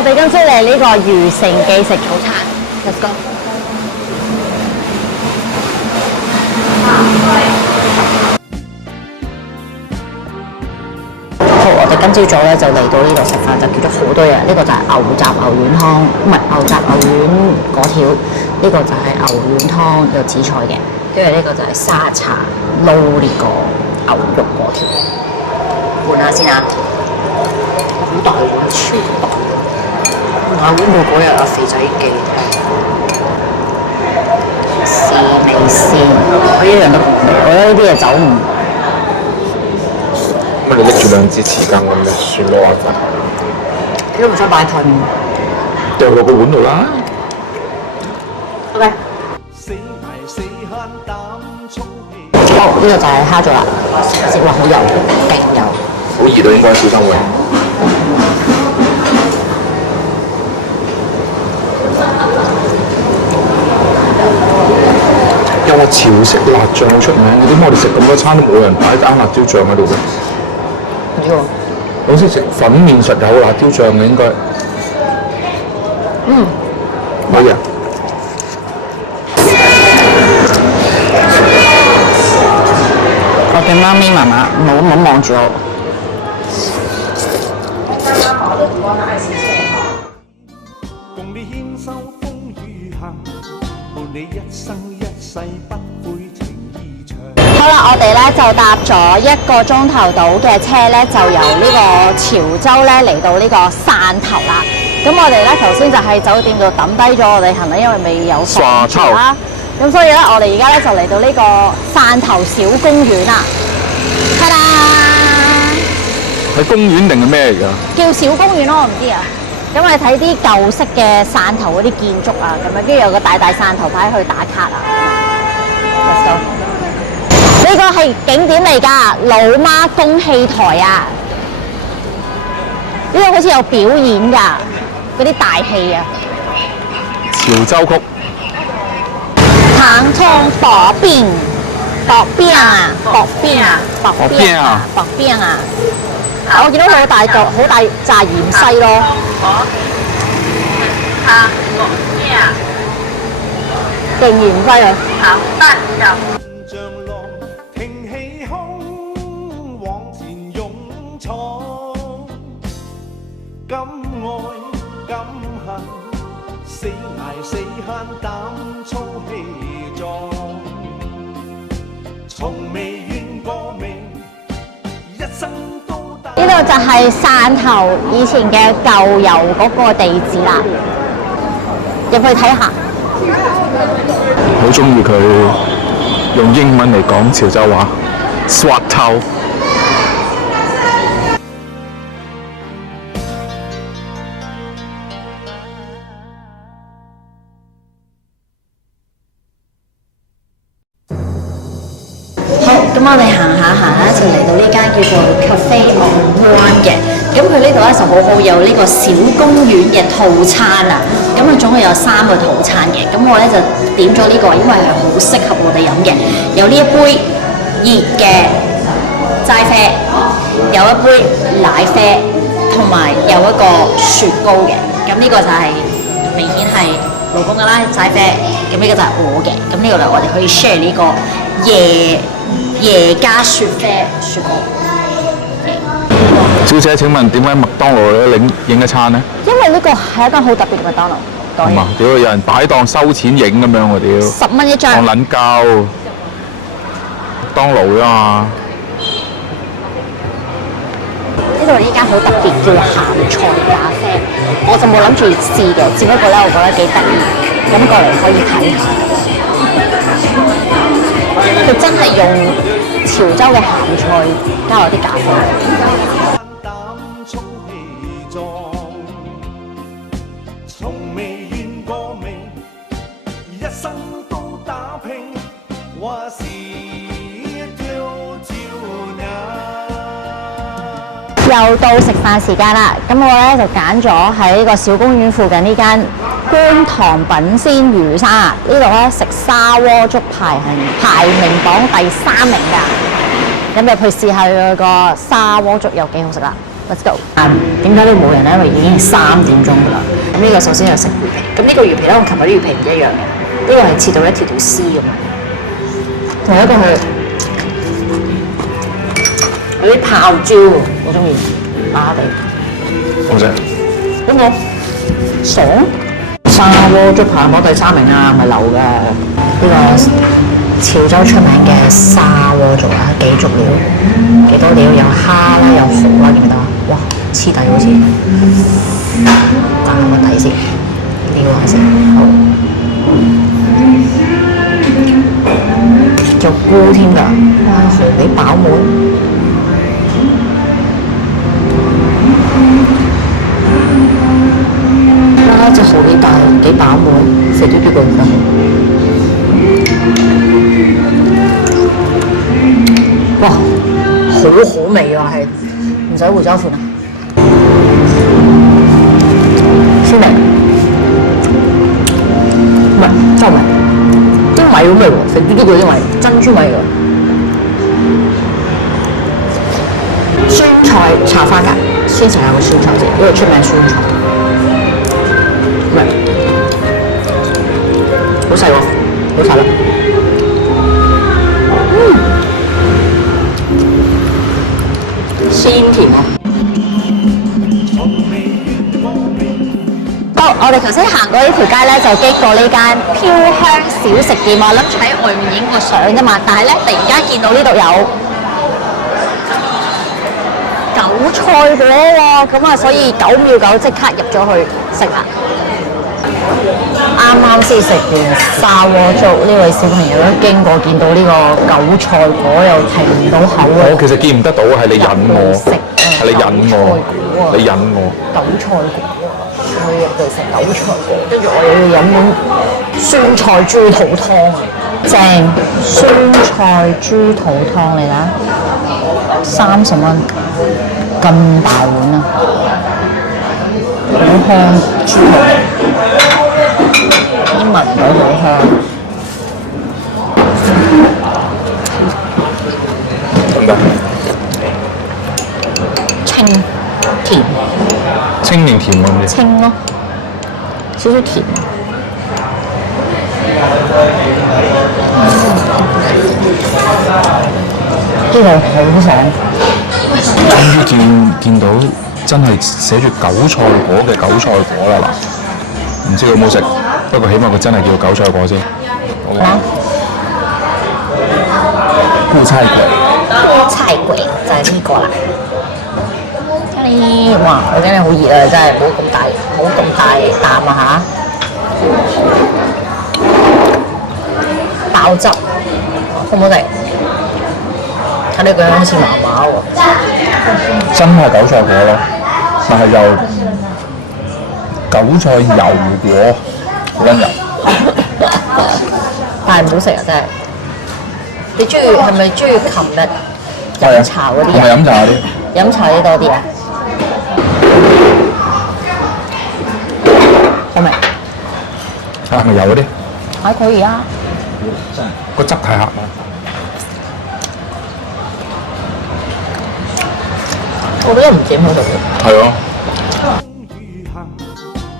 我哋今朝嚟呢個魚城記食早餐 ，Let's go。好，我哋今朝早咧就嚟到呢度食飯，就叫咗好多嘢。呢個就係牛雜牛丸湯，唔係牛雜牛丸粿條。呢個就係牛丸湯，有紫菜嘅。跟住呢個就係沙茶撈呢個牛肉粿條。換下先啊！好大碗，超大。牛丸冇嗰日阿肥仔記試味先，我一樣都我覺得呢啲嘢走唔。乜你拎住兩支匙羹咁嘅，算冇辦法。你都唔想擺台面。掉落個碗度啦。OK。好，呢個就係蝦咗啦，食落好油，勁油。好熱到應該小心喎。有個潮式辣醬好出名，點解我哋食咁多餐都冇人擺單辣椒醬喺度嘅？唔知喎。好似食粉麵實有辣椒醬嘅應該。可以啊。我嘅媽咪媽媽冇望住我。共你牽手風雨行，伴你一生一世不悔情意長。好啦，我哋咧就搭咗1個鐘頭到嘅車咧，就由呢個潮州咧嚟到呢個汕頭啦。咁我哋咧頭先就喺酒店度抌低咗我哋行李，因為未有房住啦。咁所以咧，我哋而家咧就嚟到呢個汕頭小公園啦。係啦，係公園定係咩嚟㗎？叫小公園咯，我唔知啊。咁我哋睇啲舊式嘅汕頭嗰啲建築啊，咁樣跟住有個大汕頭牌去打卡啊。Let's go。呢個係景點嚟㗎，老媽公戲台啊！呢度好似有表演㗎，嗰啲大戲啊。潮州曲。糖葱薄邊，薄邊啊，薄邊啊，薄邊啊，薄邊啊！我見到佢好大嚿，好大扎芫茜咯。勁芫茜啊！像浪挺起胸往前勇闖，敢愛敢恨，死捱死慳膽粗氣壯，從未怨過命，一生都帶。呢度就係汕頭以前嘅舊油嗰個地址啦，入去睇下。好中意佢用英文嚟講潮州話，刷頭。好，咁我哋行下就嚟到呢間叫做 Cafe on One 嘅。咁佢呢度咧就好有呢個小公園嘅套餐啊。咁佢總共有3個套餐嘅。咁我咧就點咗呢個，因為係好適合我哋飲嘅。有呢一杯熱嘅齋啡，有一杯奶啡，同埋有一個雪糕嘅。咁呢個就係明顯係老公㗎啦，齋啡。咁呢個就係我嘅。咁呢個就我哋可以 share 呢個椰加雪啡雪糕。小姐，請問點解麥當勞咧影一餐咧？因為呢個係一間好特別嘅麥當勞。係嘛？屌，有人擺檔收錢影咁樣喎，屌！10蚊一張。當撚膠，麥當勞啊嘛。呢度呢間好特別，叫鹹菜咖啡，我就冇諗住試嘅，只不過咧我覺得幾得意，咁過嚟可以睇下。佢真係用潮州嘅鹹菜加落啲咖啡。又到食飯時間啦，咁我咧就揀咗喺呢個小公園附近呢間觀塘品鮮魚生啊！呢度咧食砂鍋粥排名榜第3名㗎，咁入去試下佢個砂鍋粥有幾好食啦〜Let's go。點解呢冇人咧？因為已經係3點鐘㗎啦。咁呢個首先係食魚皮，咁呢個魚皮咧同琴日啲魚皮唔一樣嘅，呢個係切到一條條絲咁樣，同一個係有啲泡椒，我中意麻地。好食。邊個？爽！砂鍋粥排行榜第3名啊，唔係流嘅。呢個潮州出名嘅砂鍋粥啊，幾足料，幾多料？有蝦啦，有蠔啦，記唔記得啊？哇，黐底好似。打下個底先，撩下先，好。肉菇添㗎，哇，蠔味飽滿。哇！隻蠔幾大，幾飽滿，食咗幾個咁。哇！好好味啊，係唔使胡椒粉啊！先嚟，唔係真係唔係，啲米好味喎，食啲啲米，珍珠米㗎。酸菜炒花甲，先食下個酸菜先，因為出名酸菜。唔係，好細喎，好細啦。鮮甜喎。好，我哋頭先行過呢條街咧，就經過呢間飄香小食店，我諗住喺外面影個相啫嘛，但係咧突然間見到呢度有韭菜果喎，咁啊，所以9秒9即刻入咗去食啦。啱啱先食完砂鍋粥，呢位小朋友一經過見到呢個韭菜果又停唔到口啊！我其實見唔得到，係你引我，係你引我，你引我。韭菜果，我要入去食韭菜果，跟住我又要飲碗酸菜豬肚湯啊！正酸菜豬肚湯嚟啦，30蚊，咁大碗啊！好香豬肚，已經聞到好香。得唔得？清甜，清定甜咁嘅？清咯，少少甜。呢個好爽。終於見到真係寫住韭菜果嘅韭菜果啦嗱，唔知佢有冇食，不過起碼佢真係叫韭菜果先。好啦，菇菜鬼，菇菜鬼就係呢個啦。哇！我真係好熱啊，真係冇咁大啖啊嚇！爆汁，好唔好食？睇呢個樣好似麻麻喎。真係韭菜果咯，但係又韭菜油果，好溫柔。但係唔好食啊！真係。你係咪中意琴日飲茶嗰啲係咪飲茶嗰啲？飲茶啲多啲啊？好味。係咪有嗰啲？還可以啊。個汁太黑啦。我覺得唔甜好食嘅。係啊。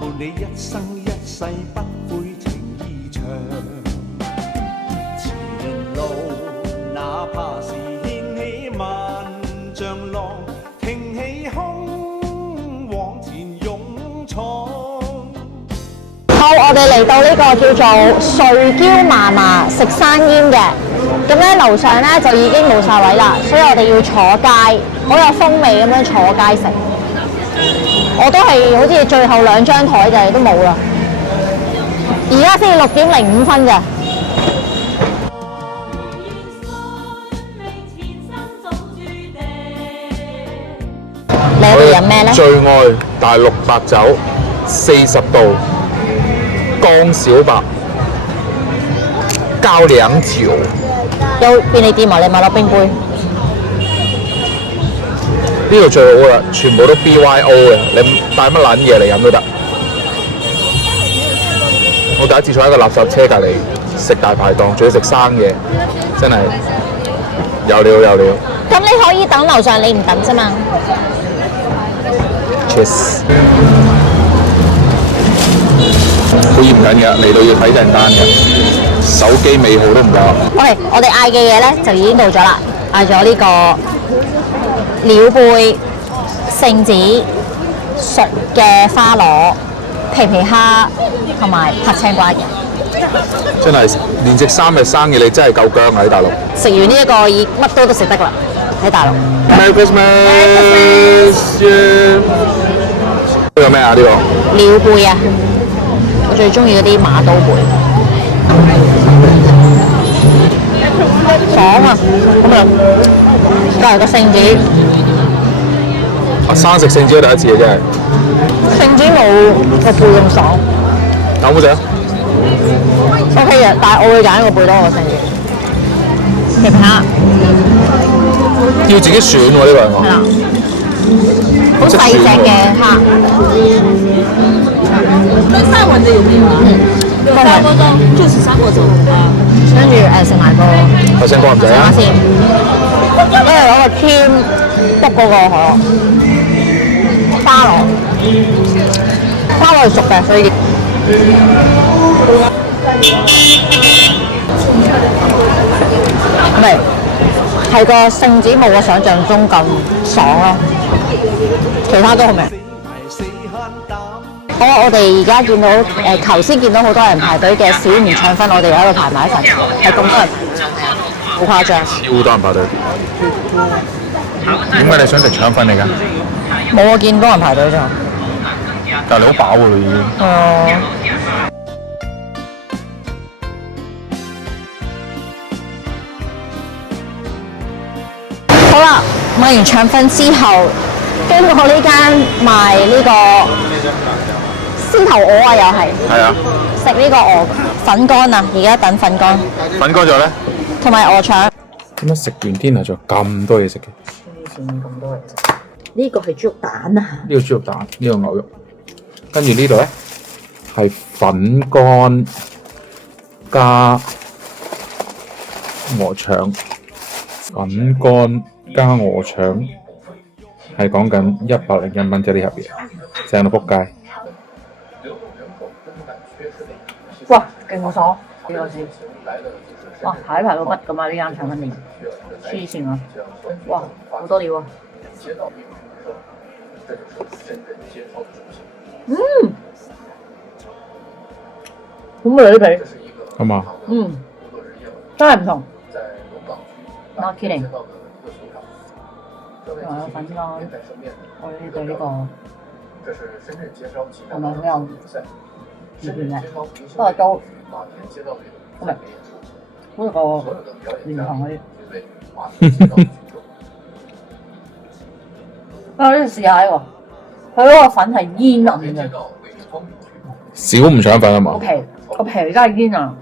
伴你一生一世不悔情意長，前路哪怕是掀起萬丈浪，挺起胸往前勇闖。好，我哋嚟到呢個叫做瑞嬌嫲嫲食生腌嘅，咁咧樓上咧就已經冇晒位啦，所以我哋要坐街，好有風味咁樣坐街食。我都係好似最後2張台就都冇啦，而家先6點05分咋。你喺度飲咩咧？最愛大陸白酒，40度，江小白，高粱酒。有便利店你買落冰杯。呢度最好啦，全部都 BYO 嘅，你帶乜撚嘢嚟飲都得。我第一次坐喺個垃圾車隔離食大排檔，仲要食生嘢，真係有料有料。咁你可以等樓上，你唔等啫嘛。Cheers。好嚴謹嘅，嚟到要睇訂單嘅，手機尾號都唔夠。OK，我哋嗌嘅嘢咧就已經到咗啦，嗌咗呢個鳥貝、聖子、熟嘅花螺、皮皮蝦同埋拍青瓜嘅。真係連食3日生意，你真係夠薑啊！喺大陸。食完呢一個已乜都食得啦，喺大陸。Merry Christmas！呢個咩啊？呢個鳥貝啊，我最中意嗰啲馬刀貝，爽啊！咁啊，隔離個聖子，生食聖子都第一次嘅真係。聖子冇個貝咁爽。有冇食啊？ OK 嘅，但係我會揀個貝多過聖子。皮皮蝦要自己選喎呢個係嘛？係啦，好細隻嘅蝦。跟三文的有没有啊？有3個鐘，就是3個鐘啊。跟住食埋個頭先講唔使啊？先，因為攞個添篤嗰個可樂花螺，花螺係熟嘅，所以唔係係個聖子冇我想象中咁爽咯，其他都好味。好啊！我哋而家見到頭先見到好多人排隊嘅小魚腸粉，我哋喺度排埋一齊，係咁多人，好誇張。超多人排隊。點解你想食腸粉嚟㗎？冇我見多人排隊咋。但係你好飽喎，你已經。好啦，買完腸粉之後，經過呢間賣呢個獅頭鵝啊，又係。係啊。食呢個鵝粉乾啊，而家等粉乾。粉乾咗咧？同埋鵝腸。點解食完天台仲有咁多嘢食嘅？咁多嘢食。呢個係豬肉蛋啊。呢個豬肉蛋，呢個牛肉，跟住呢度咧係粉乾加鵝腸，粉乾加鵝腸係講緊101蚊啫，呢盒嘢正到仆街。哇，勁爽！呢個先。哇，排到筆咁啊！呢間腸粉店，黐線啊！哇，好多料啊！好味呢皮。咁啊？真係唔同。Not kidding。仲有粉乾，我哋對呢個係咪好有意見嘅？不過都好味，好似個蓮塘嗰啲。啊！呢試下呢個，佢嗰個粉係煙韌嘅。少唔腸粉啊嘛？個皮真係煙韌，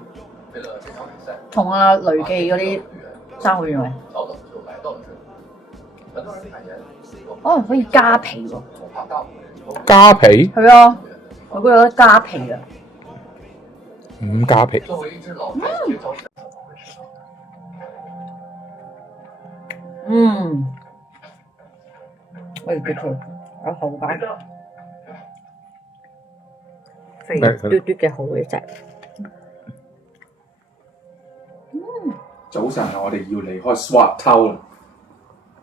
同阿雷記嗰啲爭好遠喎。可能可以加皮喎。加皮？係啊，我覺得有得加皮啊。加皮。我要俾佢有口感，肥嘟嘟嘅好嘅隻。早晨啊，我哋要離開 Swat Town 啦。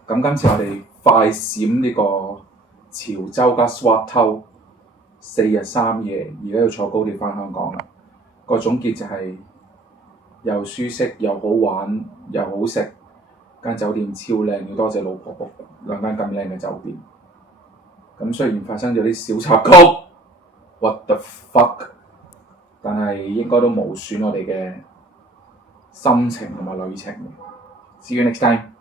咁今次我哋快閃呢個潮州加 Swat Town 4日3夜，而家要坐高鐵返香港啦。個總結就係又舒適又好玩又好食，間酒店超靚，要多謝老婆 book 兩間咁靚嘅酒店。咁雖然發生咗啲小插曲 ，what the fuck， 但係應該都無損我哋嘅心情同埋旅程。See you next time。